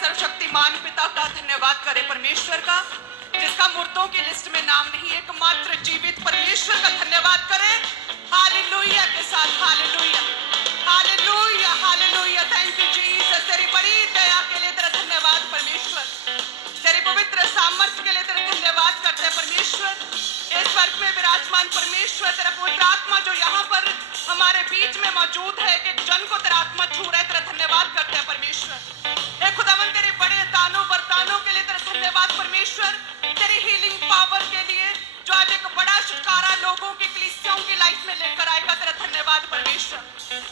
सर्वशक्तिमान पिता का धन्यवाद करें, परमेश्वर का जिसका मुर्दों की लिस्ट में नाम नहीं, एकमात्र जीवित परमेश्वर का धन्यवाद करें हालेलुया के साथ। Hallelujah hallelujah hallelujah. Thank you Jesus, तेरी बड़ी दया के लिए तेरा धन्यवाद परमेश्वर, तेरी पवित्र सामर्थ्य के लिए तेरा धन्यवाद करते हैं परमेश्वर। इस वर्ग में विराजमान परमेश्वर, तेरा पवित्र आत्मा जो यहाँ पर हमारे बीच में मौजूद है, एक जन को तेरा आत्मा छू रहा है, तेरा धन्यवाद करते हैं परमेश्वर। हे खुदावन, तेरे बड़े दानों वरदानों के लिए तेरा धन्यवाद परमेश्वर, तेरी हीलिंग पावर के लिए जो आज एक बड़ा छुटकारा लोगों की कलीसियाओं की लाइफ में लेकर आएगा, तेरा धन्यवाद परमेश्वर।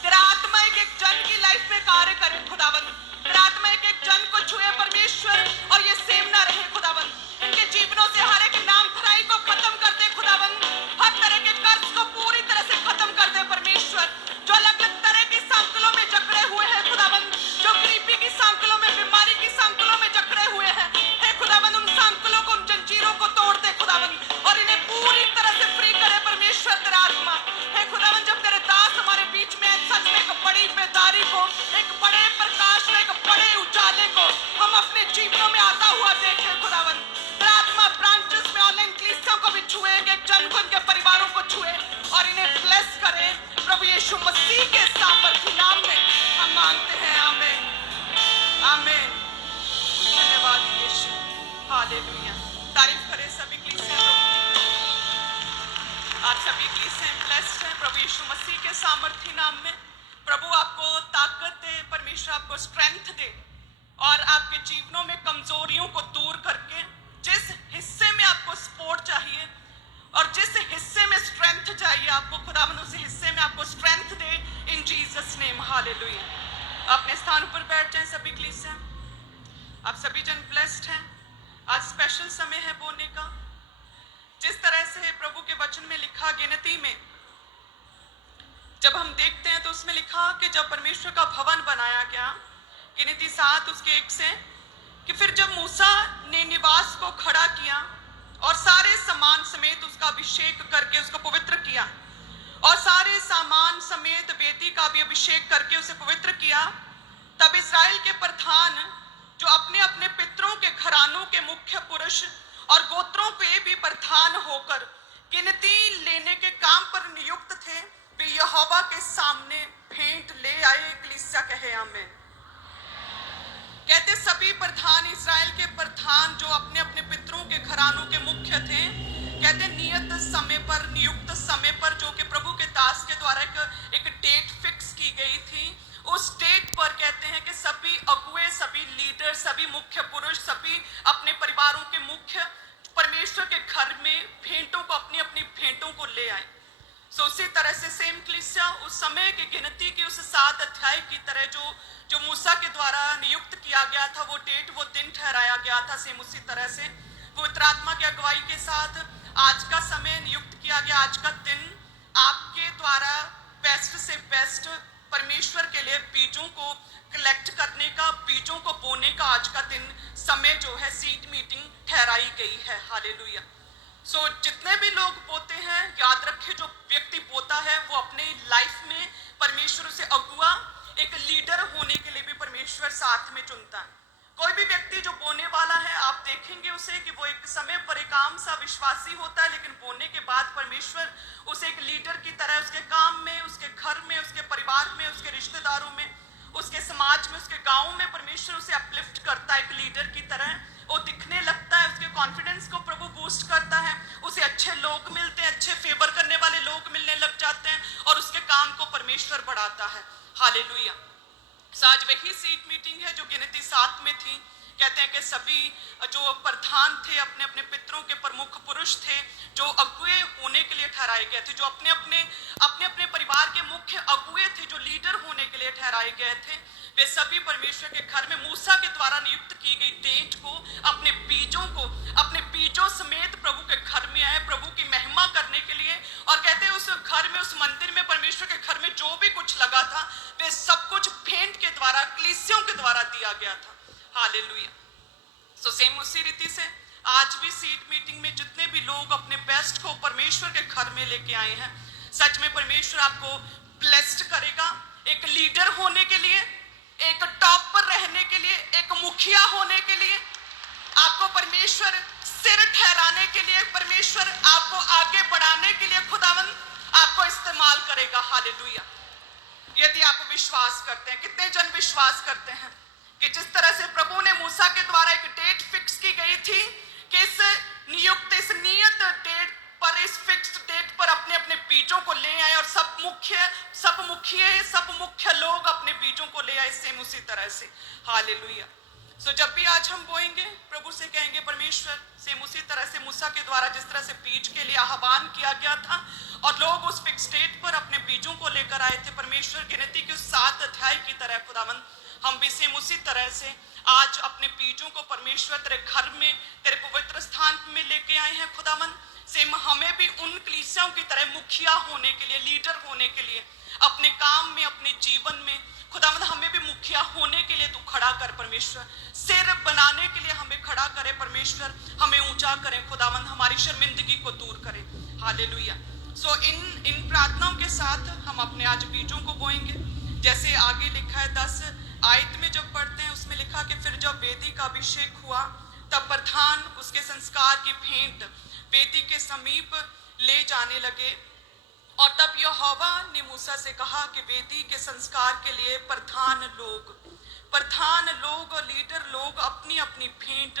तेरा आत्मा एक एक जन की लाइफ में कार्य करे खुदावन, तेरा आत्मा एक एक जन को छुए परमेश्वर, और ये सेम ना रहे खुदावन, इनके जीवनों से हर एक नाम धराई को खत्म कर दे खुदावन, हर तरह के कर्ज को पूरी तरह से खत्म कर दे परमेश्वर, जो अलग अलग तरह की सांकलों में जकड़े हुए हैं खुदावन, जो गरीबी की सांकलों में, बीमारी की सांकलों में जकड़े हुए हैं, हे खुदावन उन सांकलों को, उन जंजीरों को तोड़ दे खुदावन, और इन्हें पूरी तरह से फ्री करे परमेश्वर तेरा आत्मा। हे खुदावन, जब तेरे दास हमारे बीच में सच में एक बड़ी बेदारी को, एक बड़े प्रकाश को, एक बड़े उजाले को हम अपने जीवनों में आता हुआ देखें खुदावन, तेरा आत्मा ब्रांचेस में, ऑनलाइन कलीसियाओं को भी छुए, एक जन को, इनके परिवारों को छुए और इन्हें ब्लेस करे प्रभु यीशु मसीह के सामर्थ्य नाम में हम मांगते हैं, आमीन आमीन। धन्यवाद यीशु, हालेलुया। तारीफ करें सभी कलीसिया प्रभु की। आज सभी कलीसिया ब्लेस्ड हैं प्रभु यीशु मसीह के सामर्थ्य नाम में। प्रभु आपको ताकत दे, परमेश्वर आपको स्ट्रेंथ दे, और आपके जीवनों में कमजोरियों को दूर करके जिस हिस्से में आपको सपोर्ट चाहिए और जिस हिस्से में स्ट्रेंथ चाहिए आपको, खुदावन उस हिस्से में आपको स्ट्रेंथ दे इन जीसस नेम, हालेलुया। अपने स्थान पर बैठ जाएं सभी कलीसिया, आप सभी जन ब्लेस्ड हैं। आज स्पेशल समय है बोने का। जिस तरह से प्रभु के वचन में लिखा, गिनती में जब हम देखते हैं तो उसमें लिखा कि जब परमेश्वर का भवन बनाया गया, गिनती 7 उसके 1 से, कि फिर जब मूसा ने निवास को खड़ा किया और सारे सामान समेत उसका अभिषेक करके उसको पवित्र किया, और सारे सामान समेत वेदी का भी अभिषेक करके उसे पवित्र किया, तब इस्राएल के प्रधान जो अपने अपने पितरों के घरानों के मुख्य पुरुष और गोत्रों पे भी प्रधान होकर गिनती लेने के काम पर नियुक्त थे, वे यहोवा के सामने भेंट ले आए। कलीसिया कहे आमीन। कहते सभी प्रधान, इस्राएल के प्रधान जो अपने अपने पितरों के घरानों के मुख्य थे, कहते नियत समय पर, नियुक्त समय पर, जो कि प्रभु के दास के द्वारा एक डेट फिक्स की गई थी, उस डेट पर कहते हैं कि सभी अगुए, सभी लीडर, सभी मुख्य पुरुष, सभी अपने परिवारों के मुख्य परमेश्वर के घर में भेंटों को, अपनी अपनी भेंटों को ले आए। सो उसी तरह से सेम कलीसिया उस समय की गिनती की उस 7 अध्याय की तरह जो मूसा के द्वारा नियुक्त किया गया था, वो डेट, वो दिन ठहराया गया था, सेम उसी तरह से पवित्र आत्मा की अगुवाई के साथ आज का समय नियुक्त किया गया। आज का दिन आपके द्वारा बेस्ट से बेस्ट परमेश्वर के लिए बीजों को कलेक्ट करने का, बीजों को बोने का आज का दिन, समय जो है सीड मीटिंग ठहराई गई है, हालेलुया। सो जितने भी लोग बोते हैं, याद रखें जो व्यक्ति बोता है वो अपने लाइफ में परमेश्वर से अगुआ, एक लीडर होने के लिए भी परमेश्वर साथ में चुनता है। कोई भी व्यक्ति जो बोने वाला है, आप देखेंगे उसे कि वो एक समय पर एक आम सा विश्वासी होता है, लेकिन बोने के बाद परमेश्वर उसे एक लीडर की तरह उसके काम में, उसके घर में, उसके परिवार में, उसके रिश्तेदारों में, उसके समाज में, उसके गाँव में परमेश्वर उसे अपलिफ्ट करता है एक लीडर की तरह। वो दिखने लगता है, उसके कॉन्फिडेंस को प्रभु बूस्ट करता है, उसे अच्छे लोग मिलते हैं, अच्छे फेवर करने वाले लोग मिलने लग जाते हैं, और उसके काम को परमेश्वर बढ़ाता है, हालेलुया। आज वही सीट मीटिंग है जो गिनती 7 में थी। कहते हैं कि सभी जो प्रधान थे, अपने अपने पितरों के प्रमुख पुरुष थे, जो अगुए होने के लिए ठहराए गए थे, जो अपने अपने परिवार के मुख्य अगुए थे, जो लीडर होने के लिए ठहराए गए थे, वे सभी परमेश्वर के घर में मूसा के द्वारा नियुक्त की गई डेट को, अपने बीजों समेत प्रभु के घर में आए, प्रभु की महिमा करने के लिए। और कहते हैं उस घर में, उस मंदिर में, परमेश्वर के घर में जो भी कुछ लगा था, वे सब कुछ भेंट के द्वारा, कलीसियों के द्वारा दिया गया था, हालेलुया। सो सेम उसी रीति से आज भी सीड मीटिंग में जितने भी लोग अपने बेस्ट को परमेश्वर के घर में लेके आए हैं, सच में परमेश्वर आपको ब्लेस्ड करेगा एक लीडर होने के लिए, एक टॉप पर रहने के लिए, एक मुखिया होने के लिए, आपको परमेश्वर सिर ठहराने के लिए, परमेश्वर आपको आगे बढ़ाने के लिए खुदावन आपको इस्तेमाल करेगा। हालेलुया। यदि आप विश्वास करते हैं, कितने जन विश्वास करते हैं कि जिस तरह से प्रभु ने मूसा के द्वारा एक डेट फिक्स की गई थी कि इस नियत डेट पर, इस फिक्स्ड डेट पर अपने अपने बीजों को ले आए और सब मुख्य लोग अपने बीजों को ले आए, सेम उसी तरह से। हालेलुया। सो जब भी आज हम बोएंगे, प्रभु से कहेंगे परमेश्वर, सेम उसी तरह से मूसा के द्वारा जिस तरह से बीज के लिए आह्वान किया गया था और लोग उस फिक्स डेट पर अपने बीजों को लेकर आए थे, परमेश्वर गिनती के उस 7 अध्याय की तरह खुदावन हम भी सेम उसी तरह से आज अपने बीजों को परमेश्वर तेरे घर में, तेरे पवित्र स्थान में लेके आए हैं खुदावन। सेम हमें भी उन कलीसियाओं की तरह मुखिया होने के लिए, लीडर होने के लिए, अपने काम में, अपने जीवन में खुदावंद हमें भी मुखिया होने के लिए तू खड़ा कर परमेश्वर, सिर बनाने के लिए हमें खड़ा करे परमेश्वर, हमें ऊंचा करें खुदावंद, हमारी शर्मिंदगी को दूर करें। हालेलुया। सो इन प्रार्थनाओं के साथ हम अपने आज बीजों को बोएंगे। जैसे आगे लिखा है 10 आयत में जब पढ़ते हैं, उसमें लिखा कि फिर जब वेदी का अभिषेक हुआ तब प्रधान उसके संस्कार की भेंट वेदी के समीप ले जाने लगे। और तब यहोवा ने मूसा से कहा कि वेदी के संस्कार के लिए प्रधान लोग और लीडर लोग अपनी अपनी भेंट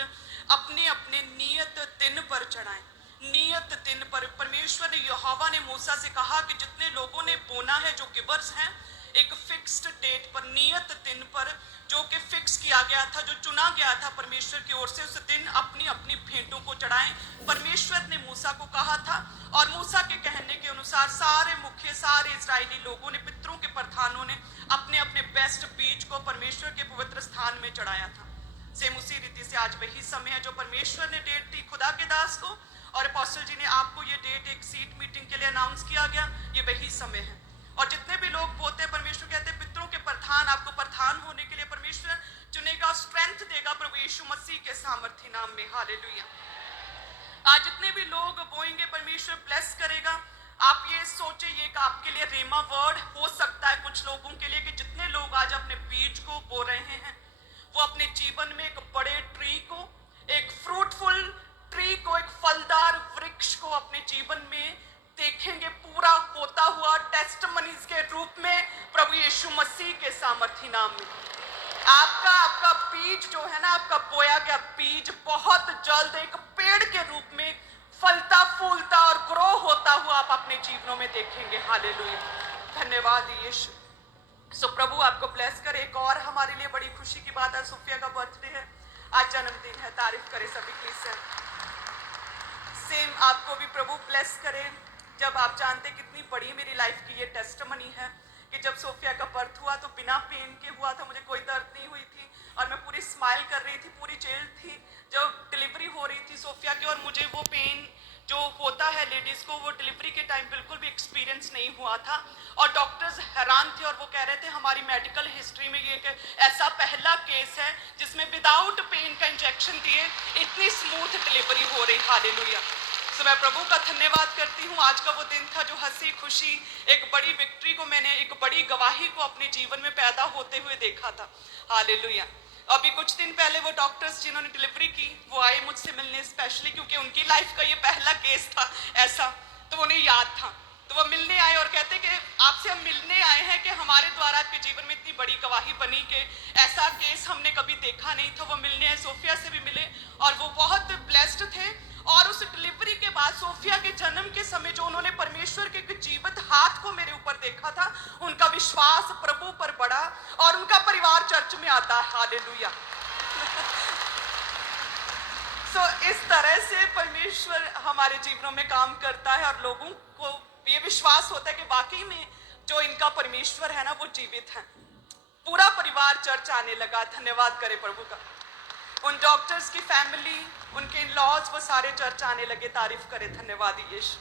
अपने अपने नियत दिन पर चढ़ाएं। नियत दिन पर परमेश्वर ने, यहोवा ने मूसा से कहा कि जितने लोगों ने बोना है, जो गिवर्स हैं, एक फिक्स्ड डेट पर, नियत दिन पर, जो कि फिक्स किया गया था, जो चुना गया था परमेश्वर की ओर से, उस दिन अपनी अपनी भेंटों को चढ़ाएं। परमेश्वर ने मूसा को कहा था और मूसा के कहने के अनुसार सारे इजरायली लोगों ने, पितरों के प्रधानों ने अपने अपने बेस्ट बीज को परमेश्वर के पवित्र स्थान में चढ़ाया था। सेम उसी रीति से आज वही समय है जो परमेश्वर ने डेट दी खुदा के दास को, और अपोस्टल जी ने आपको ये डेट एक सीट मीटिंग के लिए अनाउंस किया गया, ये वही समय है। और जितने भी लोग बोलते हैं, परमेश्वर कहते हैं पितरों के प्रधान, आपको प्रधान होने के लिए परमेश्वर चुनेगा, स्ट्रेंथ देगा प्रभु यीशु मसीह के सामर्थी नाम में। हालेलुया। आज जितने भी लोग बोएंगे परमेश्वर ब्लेस करेगा। आप ये सोचे, ये एक आपके लिए रेमा वर्ड हो सकता है कुछ लोगों के लिए कि जितने लोग आज अपने बीज को बो रहे हैं, वो अपने जीवन में एक बड़े ट्री को, एक फ्रूटफुल ट्री को, एक फलदार वृक्ष को अपने जीवन में देखेंगे पूरा होता हुआ टेस्टमनीज के रूप में प्रभु यीशु मसीह के सामर्थी नाम में। आपका बीज जो है ना, आपका बोया गया बीज बहुत जल्द एक पेड़ के रूप में फलता फूलता और ग्रो होता हुआ आप अपने जीवनों में देखेंगे। हालेलुया। धन्यवाद यीशु। सो प्रभु आपको ब्लेस करे। एक और हमारे लिए बड़ी खुशी की बात है, सोफिया का बर्थडे है, आज जन्मदिन है। तारीफ करे सभी की। सेम आपको भी प्रभु ब्लेस करे। जब आप जानते कितनी बड़ी मेरी लाइफ की ये टेस्टमनी है कि जब सोफिया का बर्थ हुआ तो बिना पेन के हुआ था, मुझे कोई दर्द नहीं हुई थी और मैं पूरी स्माइल कर रही थी, पूरी चिल थी जब डिलीवरी हो रही थी सोफिया की। और मुझे वो पेन जो होता है लेडीज़ को, वो डिलीवरी के टाइम बिल्कुल भी एक्सपीरियंस नहीं हुआ था। और डॉक्टर्स हैरान थे और वो कह रहे थे हमारी मेडिकल हिस्ट्री में ये ऐसा पहला केस है जिसमें विदाउट पेन का इंजेक्शन दिए इतनी स्मूथ डिलीवरी हो रही। हालेलुया। तो मैं प्रभु का धन्यवाद करती हूँ। आज का वो दिन था जो हंसी खुशी, एक बड़ी विक्ट्री को, मैंने एक बड़ी गवाही को अपने जीवन में पैदा होते हुए देखा था। हालेलुया। अभी कुछ दिन पहले वो डॉक्टर्स जिन्होंने डिलीवरी की वो आए मुझसे मिलने, स्पेशली क्योंकि उनकी लाइफ का ये पहला केस था ऐसा, तो उन्हें याद था। तो वो मिलने आए और कहते कि आपसे हम मिलने आए हैं कि हमारे द्वारा आपके जीवन में इतनी बड़ी गवाही बनी कि ऐसा केस हमने कभी देखा नहीं था। वो मिलने आए, सोफिया से भी मिले और वो बहुत ब्लेस्ड थे। और उस डिलीवरी के बाद सोफिया के जन्म के समय जो उन्होंने परमेश्वर के जीवित हाथ को मेरे ऊपर देखा था, उनका विश्वास प्रभु पर बढ़ा और उनका परिवार चर्च में आता है। हालेलुया। इस तरह से परमेश्वर हमारे जीवनों में काम करता है और लोगों को ये विश्वास होता है कि वाकई में जो इनका परमेश्वर है ना वो जीवित है। पूरा परिवार चर्च आने लगा। धन्यवाद करे प्रभु का। उन डॉक्टर्स की फैमिली, उनके इन-लॉज, वो सारे चर्च आने लगे। तारीफ करे। धन्यवाद यीशु।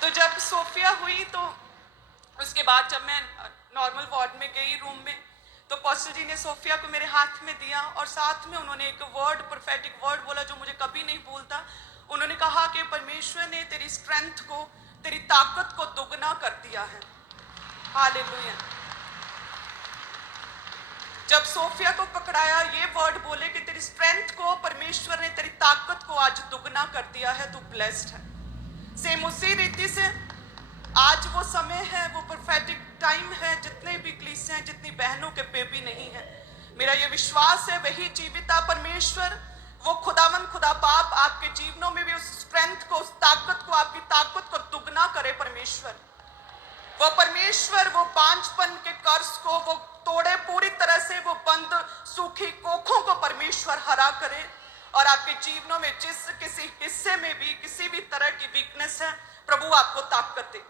तो जब सोफिया हुई तो उसके बाद जब मैं नॉर्मल वार्ड में गई रूम में, तो अपोस्टल जी ने सोफिया को मेरे हाथ में दिया और साथ में उन्होंने एक वर्ड, प्रोफेटिक वर्ड बोला जो मुझे कभी नहीं भूलता। उन्होंने कहा कि परमेश्वर ने तेरी स्ट्रेंथ को, तेरी ताकत को दुगना कर दिया है। हालेलुया। जब सोफिया को पकड़ाया, ये वर्ड बोले कि तेरी स्ट्रेंथ को परमेश्वर ने, तेरी ताकत को आज दुगना कर दिया है, तू ब्लेस्ड है। सेम उसी रीति से आज वो समय है, वो प्रोफेटिक टाइम है, जितने भी कलीसियां हैं, जितनी बहनों के बेबी नहीं है, मेरा ये विश्वास है वही जीविता परमेश्वर, वो खुदावन खुदा बाप आपके जीवनों में भी उस स्ट्रेंथ को, उस ताकत को, आपकी ताकत को दुगना करे परमेश्वर। वो परमेश्वर वो बांझपन के कर्ज को वो तोड़े पूरी तरह से, वो बंद सूखी कोखों को परमेश्वर हरा करे और आपके जीवनों में जिस किसी हिस्से में भी किसी भी तरह की वीकनेस है, प्रभु आपको ताकत दे।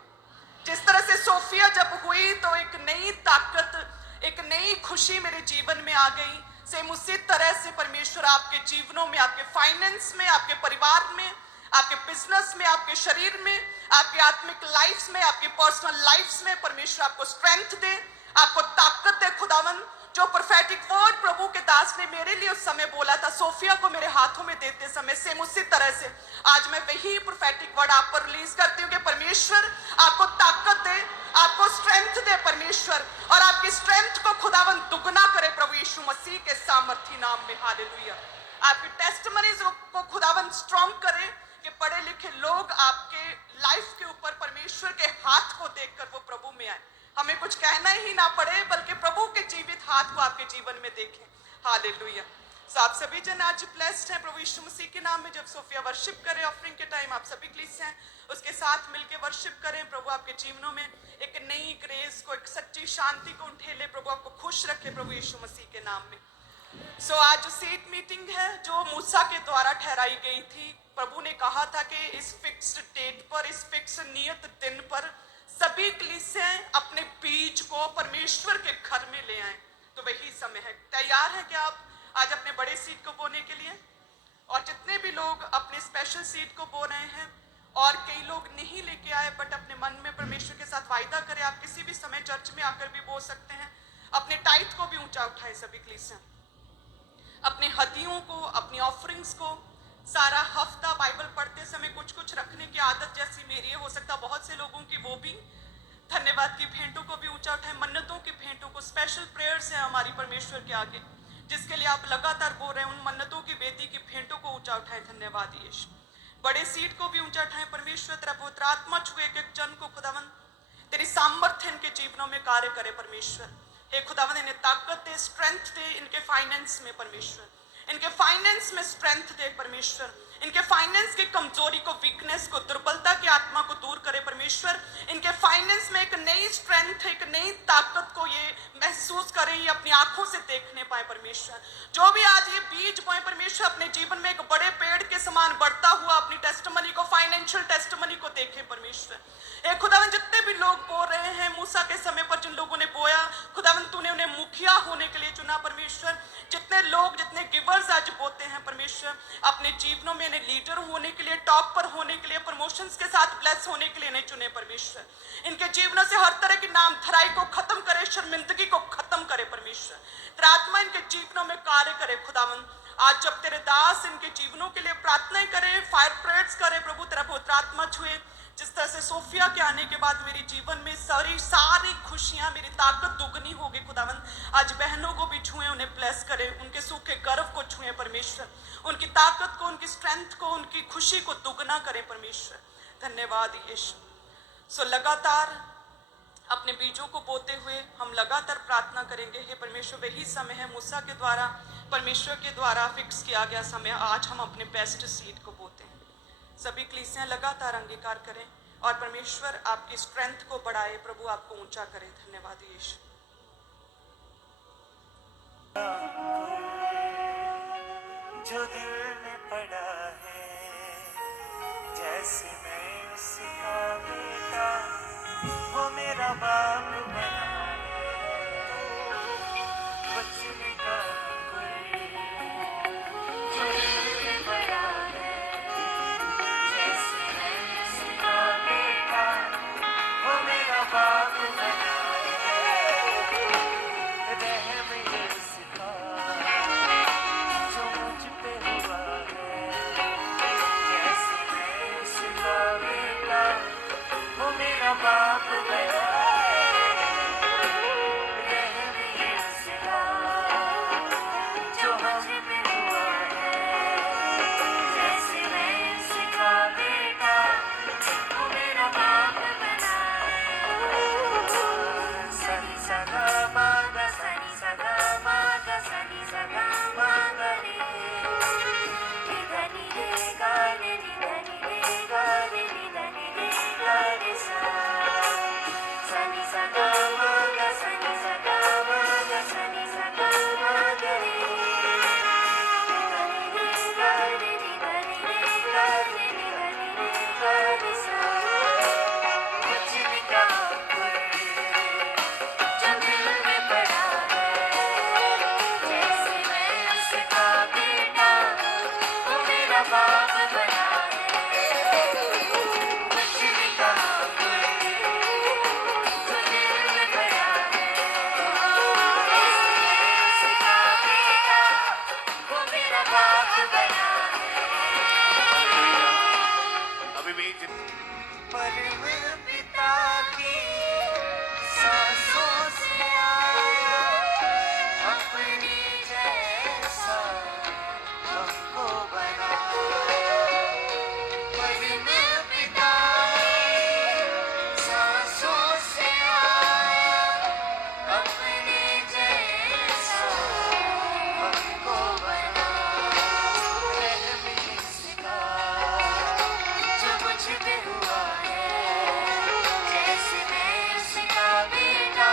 जिस तरह से सोफिया जब हुई तो एक नई ताकत, एक नई खुशी मेरे जीवन में आ गई, सेम उसी तरह से परमेश्वर आपके जीवनों में, आपके फाइनेंस में, आपके परिवार में, आपके बिजनेस में, आपके शरीर में, आपके आत्मिक लाइफ में, आपकी पर्सनल लाइफ में परमेश्वर आपको स्ट्रेंथ दे, आपको ताकत दे। खुदावन जो प्रोफेटिक वर्ड प्रभु के दास ने मेरे लिए उस समय बोला था, सोफिया को मेरे हाथों में देते समय, सेम उसी तरह से आज मैं वही प्रोफेटिक वर्ड आप पर रिलीज करती हूँ कि परमेश्वर आपको ताकत दे, आपको स्ट्रेंथ दे परमेश्वर, और आपकी स्ट्रेंथ को खुदावन दुगना करे प्रभु यीशु मसीह के सामर्थी नाम में। हालेलुया। आपकी टेस्टमनीज को खुदावन स्ट्रॉन्ग करे कि पढ़े लिखे लोग आपके लाइफ के ऊपर परमेश्वर के हाथ को देखकर वो प्रभु में आए, हमें कुछ कहना ही ना पड़े बल्कि प्रभु के जीवित हाथ को आपके जीवन में देखें। हालेलुया। सो आप सभी जन आज ब्लेस्ड हैं प्रभु यीशु मसीह के नाम में। जब सोफिया वर्शिप करे ऑफरिंग के टाइम, आप सभी कलीसिया हैं उसके साथ मिलके वर्शिप करें। प्रभु आपके जीवनों में एक नई ग्रेस को, एक सच्ची शांति को उठेले, प्रभु आपको खुश रखे प्रभु यीशु मसीह के नाम में। सो आज जो सीट मीटिंग है जो मूसा के द्वारा ठहराई गई थी, प्रभु ने कहा था कि इस फिक्स्ड डेट पर, इस फिक्स्ड नियत दिन पर सभी कलीसियां अपने बीज को परमेश्वर के घर में ले आए। तो वही समय है। तैयार है क्या आप आज अपने बड़े सीड को बोने के लिए? और जितने भी लोग अपने स्पेशल सीड को बो रहे हैं और कई लोग नहीं लेके आए बट अपने मन में परमेश्वर के साथ वायदा करें, आप किसी भी समय चर्च में आकर भी बो सकते हैं। अपने टाइट को भी ऊंचा उठाए सभी कलीसियां, अपने हदियों को, अपनी ऑफरिंग्स को। सारा हफ्ता बाइबल पढ़ते समय कुछ कुछ रखने की आदत जैसी मेरी है, हो सकता बहुत से लोगों की वो भी। धन्यवाद की भेंटों को भी ऊंचा उठाए, मन्नतों की भेंटों को, स्पेशल प्रेयर्स है हमारी परमेश्वर के आगे जिसके लिए आप लगातार बोल रहे हैं, उन मन्नतों की वेदी की भेंटों को ऊंचा उठाए। धन्यवाद यीशु। बड़े सीट को भी ऊंचा उठाए। परमेश्वर तेरा पवित्र आत्मा छुए एक जन को खुदावन तेरी सामर्थ्य इनके जीवनों में कार्य करे परमेश्वर। हे खुदावन इन्हें ताकत दे, स्ट्रेंथ दे, इनके फाइनेंस में परमेश्वर, इनके फाइनेंस में स्ट्रेंथ दे परमेश्वर, इनके फाइनेंस की कमजोरी को, वीकनेस को, दुर्बलता की आत्मा को दूर करे परमेश्वर। इनके फाइनेंस में एक नई स्ट्रेंथ, एक नई ताकत को ये महसूस करें, ये अपनी आंखों से देखने पाए परमेश्वर। जो भी आज ये बीज बोए परमेश्वर, अपने जीवन में एक बड़े पेड़ के समान बढ़ता हुआ अपनी टेस्टमनी को, फाइनेंशियल टेस्टमनी को देखें परमेश्वर। हे खुदावन जितने भी लोग बो रहे हैं, मूसा के समय पर जिन लोगों ने बोया, खुदावन तूने उन्हें मुखिया होने के लिए चुना परमेश्वर। जितने लोग, जितने गिवर्स आज बोते हैं परमेश्वर, अपने जीवनों में इन्हें लीडर होने के लिए, टॉप पर होने के लिए, प्रमोशंस के साथ ब्लेस होने के लिए इन्हें चुने परमेश्वर। इनके जीवनों से हर तरह की नाम धराई को खत्म करे, शर्मिंदगी को खत्म करे परमेश्वर। तेरा आत्मा इनके जीवनों में कार्य करे खुदावन। आज जब तेरे दास इनके जीवनों के लिए प्रार्थनाएं करें, फायर प्रेयर्स करें, प्रभु तेरा पवित्र आत्मा छुए। जिस तरह से सोफिया के आने के बाद मेरे जीवन में सारी खुशियां, मेरी ताकत दुगनी होगी खुदावन। आज बहनों को भी छुए, उन्हें ब्लेस करें, उनके सूखे गर्व को छुए परमेश्वर, उनकी ताकत को, उनकी स्ट्रेंथ को, उनकी खुशी को दुगना करें परमेश्वर। धन्यवाद यीशु। सो लगातार अपने बीजों को बोते हुए हम लगातार प्रार्थना करेंगे। हे परमेश्वर वही समय है मूसा के द्वारा, परमेश्वर के द्वारा फिक्स किया गया समय, आज हम अपने बेस्ट सीड को बोते हैं। सभी कलीसियां लगातार अंगीकार करें और परमेश्वर आपकी स्ट्रेंथ को बढ़ाए, प्रभु आपको ऊंचा करे। धन्यवाद यीशु। जो दिल में पड़ा है, जैसे मैं उसका बेटा, वो मेरा बाप बना है, बचने का कोई जो दिल में पड़ा है, जैसे मैं उसका बेटा, वो मेरा बाप बना है, रहम ये उसका जो मुझ पे हुआ है, जैसे मैं उसका परम पिता की सांसों से आया, अपनी जैसा हमको बनाया। परम पिता की सांसों से आया, अपने जैसा हमको बनाया। रहम इसका जो मुझ पे हुआ है, जैसे मैं उसका बेटा,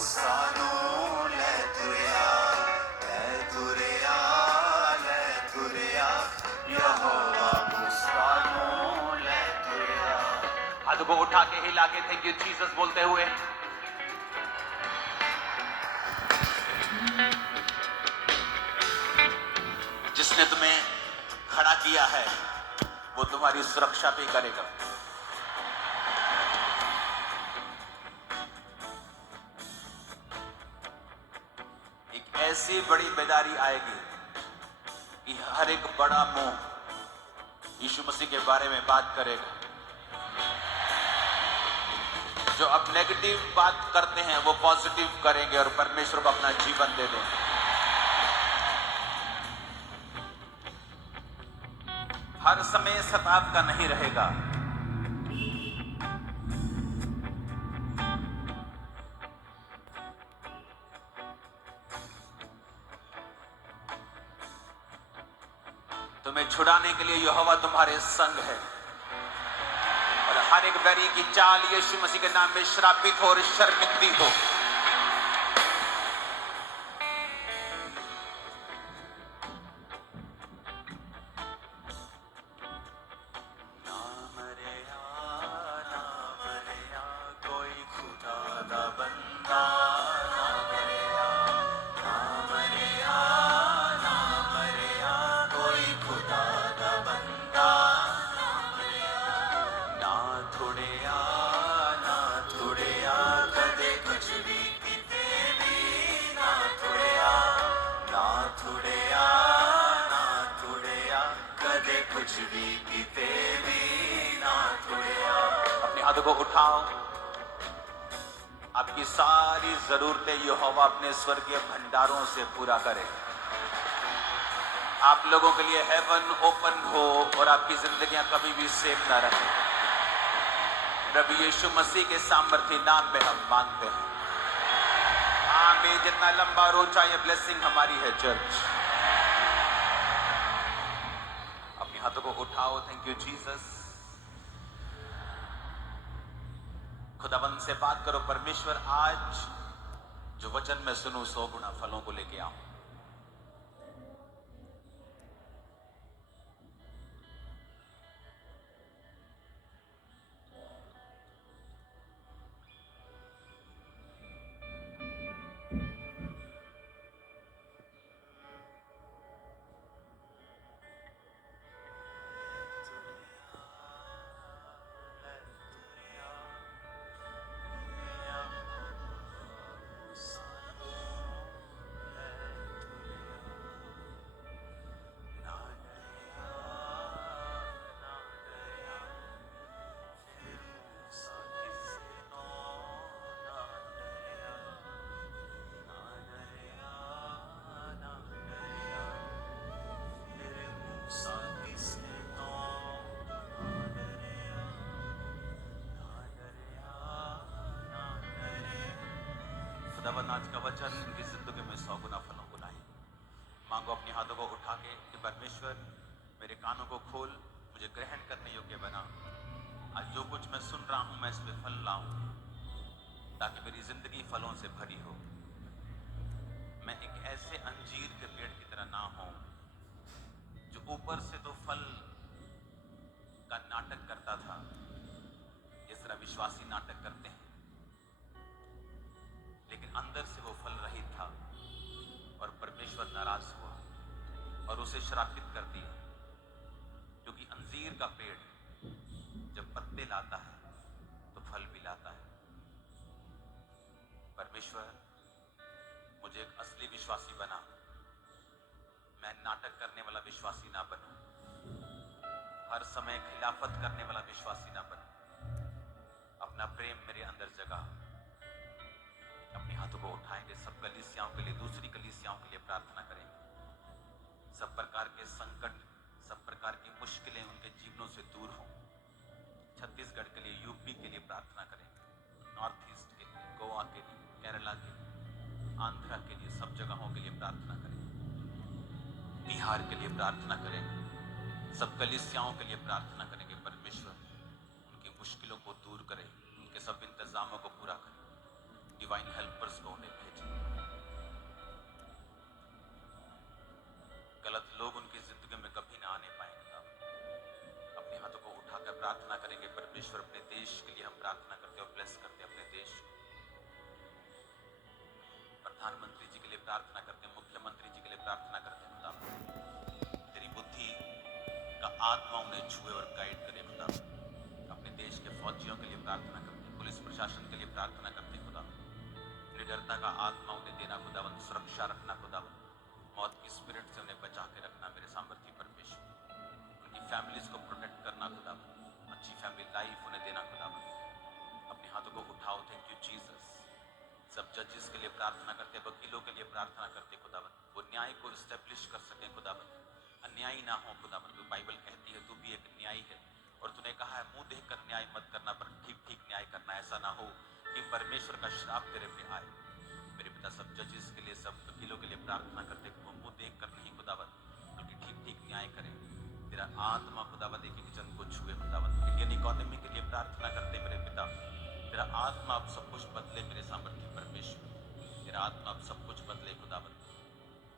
सानू ले तुरिया यहोवा सानू ले तुरिया। हाथ को उठा के हिला के थैंक यू जीसस बोलते हुए जिसने तुम्हें खड़ा किया है वो तुम्हारी सुरक्षा भी करेगा। एक ऐसी बड़ी बेदारी आएगी कि हर एक बड़ा मुंह यीशु मसीह के बारे में बात करेगा। जो अब नेगेटिव बात करते हैं वो पॉजिटिव करेंगे और परमेश्वर को अपना जीवन दे देंगे। हर समय सताव का नहीं रहेगा। तुम्हें छुड़ाने के लिए यहोवा तुम्हारे संग है और हर एक बैरी की चाल यीशु मसीह के नाम में श्रापित हो और शर्मिंदी हो। अपने हाथों को उठाओ। आपकी सारी जरूरतें यहोवा अपने स्वर्गीय भंडारों से पूरा करे। आप लोगों के लिए हेवन ओपन हो और आपकी जिंदगियां कभी भी सेफ ना रहे। प्रभु यीशु मसीह के सामर्थ्य नाम में हम मांगते हैं। आमीन। जितना लंबा और ऊंचा ये ब्लेसिंग हमारी है चर्च। अपने हाथों को उठाओ। Thank you Jesus. खुदाबंद से बात करो, परमेश्वर आज जो वचन मैं सुनूं 100 गुना फलों को लेके आऊं। खुदाबंद आज का वचन उनकी जिंदगी में 100 गुना फलों को लाए। मांगो अपने हाथों को उठा के कि परमेश्वर मेरे कानों को खोल, मुझे ग्रहण करने योग्य बना। आज जो कुछ मैं सुन रहा हूं मैं इसमें फल लाऊं ताकि मेरी जिंदगी फलों से भरी हो। मैं एक ऐसे अंजीर के पेड़ की तरह ना हो जो ऊपर से तो फल का नाटक करता था, जिस तरह विश्वासी नाटक करते हैं, लेकिन अंदर से वो फल रहित था और परमेश्वर नाराज हुआ और उसे श्रापित कर दिया। क्योंकि अंजीर का पेड़ जब पत्ते लाता है तो फल भी लाता है। परमेश्वर मुझे एक असली विश्वासी बना, मैं नाटक करने वाला विश्वासी ना बनूं, हर समय खिलाफत करने वाला विश्वासी ना बनूं। अपना प्रेम मेरे अंदर जगा। अपने हाथों को उठाएंगे, सब कलीसियाओं के लिए, दूसरी कलीसियाओं के लिए प्रार्थना करेंगे। सब प्रकार के संकट, सब प्रकार की मुश्किलें उनके जीवनों से दूर हों। छत्तीसगढ़ के लिए, यूपी के लिए प्रार्थना करेंगे, नॉर्थ ईस्ट के लिए, गोवा के लिए, केरला के लिए, आंध्रा के लिए, सब जगहों के लिए प्रार्थना करेंगे। बिहार के लिए प्रार्थना करेंगे, सब कलीसियाओं के लिए प्रार्थना करेंगे। परमेश्वर उनकी मुश्किलों को दूर करे, उनके सब इंतजामों को पूरा करे, डिवाइन हेल्पर्स को प्रार्थना करते हैं, मुख्यमंत्री जी के लिए प्रार्थना करते हैं खुदा। तेरी बुद्धि का आत्मा उन्हें छुए और गाइड करे खुदा। अपने देश के फौजियों के लिए प्रार्थना करते हैं, पुलिस प्रशासन के लिए प्रार्थना करते हैं खुदा। निडरता का आत्मा उन्हें देना खुदावन, सुरक्षा रखना खुदावन, मौत की स्पिरिट से उन्हें बचा के रखना मेरे सामर्थ्य परमेश्वर। उनकी फैमिलीज को प्रोटेक्ट करना खुदावन, अच्छी फैमिली लाइफ उन्हें देना खुदावन। अपने हाथों को उठाओ, थैंक यू जीसस। सब जजेस के लिए प्रार्थना करते, वकीलों के लिए प्रार्थना करते खुदावन, वो न्याय को इस्टेब्लिश कर सके खुदावन, अन्यायी ना हो खुदावन। जो बाइबल कहती है तू भी एक न्यायी है और तूने कहा है मुंह देखकर न्याय मत करना पर ठीक ठीक न्याय करना। ऐसा ना हो कि परमेश्वर का श्राप तेरे पे आए। मेरे पिता सब जजेस के लिए, सब वकीलों के लिए प्रार्थना करते, वो मुंह देख कर नहीं खुदावन बल्कि ठीक ठीक न्याय करें। तेरा आत्मा खुदावन एक एक जन को छुए खुदावन। इंडियन इकोनॉमी के लिए प्रार्थना करते मेरे पिता, तेरा आत्मा अब सब कुछ बदले मेरे सामर्थ्य परमेश्वर। तेरा आत्मा अब सब कुछ बदले खुदावन।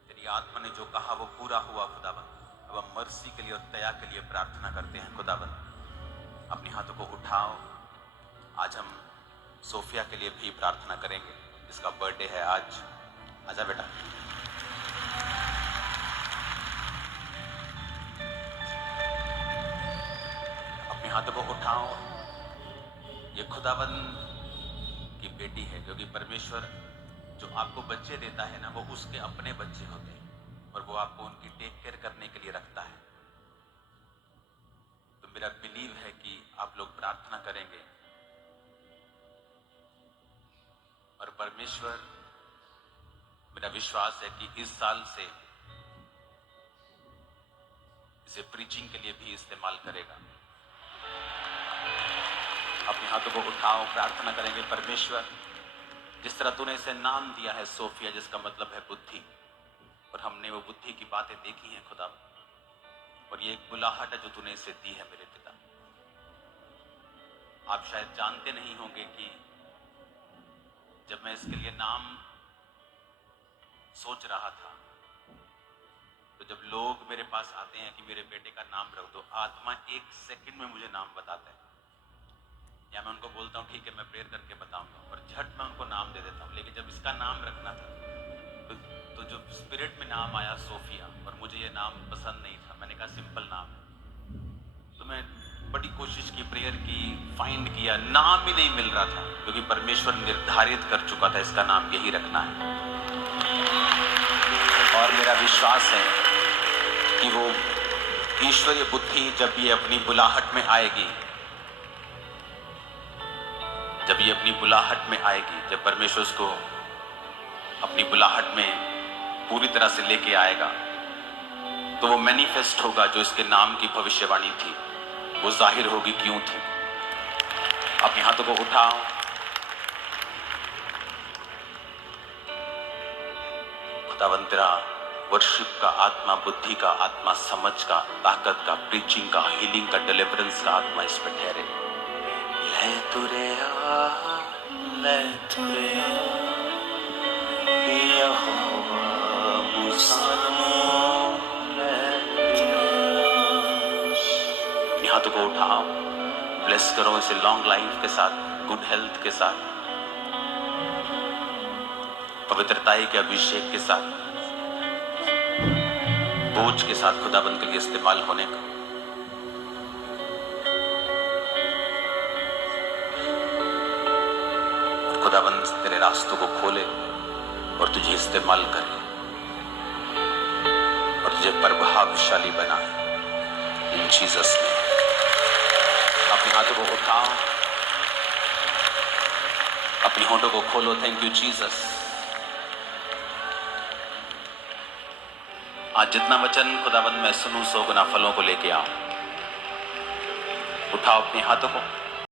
तेरी आत्मा ने जो कहा वो पूरा हुआ खुदावन। अब हम मर्सी के लिए और दया के लिए प्रार्थना करते हैं खुदावन। अपने हाथों को उठाओ। आज हम सोफिया के लिए भी प्रार्थना करेंगे, इसका बर्थडे है आज। आजा बेटा। अपने हाथों को उठाओ। ये खुदावन की बेटी है, क्योंकि परमेश्वर जो आपको बच्चे देता है ना, वो उसके अपने बच्चे होते हैं और वो आपको उनकी टेक केयर करने के लिए रखता है। तो मेरा बिलीव है कि आप लोग प्रार्थना करेंगे और परमेश्वर, मेरा विश्वास है कि इस साल से इसे प्रीचिंग के लिए भी इस्तेमाल करेगा। अपने हाथों को उठाओ, प्रार्थना करेंगे। परमेश्वर, जिस तरह तूने इसे नाम दिया है सोफिया, जिसका मतलब है बुद्धि, और हमने वो बुद्धि की बातें देखी हैं खुदा, और ये एक बुलाहट है जो तूने इसे दी है मेरे पिता। आप शायद जानते नहीं होंगे कि जब मैं इसके लिए नाम सोच रहा था, तो जब लोग मेरे पास आते हैं कि मेरे बेटे का नाम रख दो, आत्मा 1 सेकंड में मुझे नाम बताता है, या मैं उनको बोलता हूँ ठीक है मैं प्रेयर करके बताऊंगा, और झट मैं उनको नाम दे देता हूँ। लेकिन जब इसका नाम रखना था तो जो स्पिरिट में नाम आया सोफिया, और मुझे ये नाम पसंद नहीं था, मैंने कहा सिंपल नाम है। तो मैं बड़ी कोशिश की, प्रेयर की, फाइंड किया, नाम ही नहीं मिल रहा था, क्योंकि परमेश्वर निर्धारित कर चुका था इसका नाम यही रखना है। और मेरा विश्वास है कि वो ईश्वरीय बुद्धि जब ये अपनी बुलाहट में आएगी, जब ये अपनी बुलाहट में आएगी, जब परमेश्वर उसको अपनी बुलाहट में पूरी तरह से लेके आएगा, तो वो मैनिफेस्ट होगा। जो इसके नाम की भविष्यवाणी थी वो जाहिर होगी क्यों थी। अपने हाथों को उठाओ। खुदावन तेरा वर्शिप का आत्मा, बुद्धि का आत्मा, समझ का, ताकत का, प्रीचिंग का, हीलिंग का, डिलीवरेंस का आत्मा इस पर ठहरे। ले तुरे आ, ले तुरे आ, यहोवा मुसानो, ले तुरे आ। अपने हाथों को उठाओ, ब्लेस करो इसे लॉन्ग लाइफ के साथ, गुड हेल्थ के साथ, पवित्रताई के अभिषेक के साथ, बोझ के साथ खुदाबंद के लिए इस्तेमाल होने का। खुदाबंद तेरे रास्तों को खोले और तुझे इस्तेमाल करे और तुझे प्रभावशाली बनाए इन जीसस में। अपने हाथों को उठाओ, अपनी होठों को खोलो। Thank you Jesus. आज जितना वचन खुदाबंद मैं सुनूं, 100 गुना फलों को लेके आओ। उठाओ अपने हाथों को।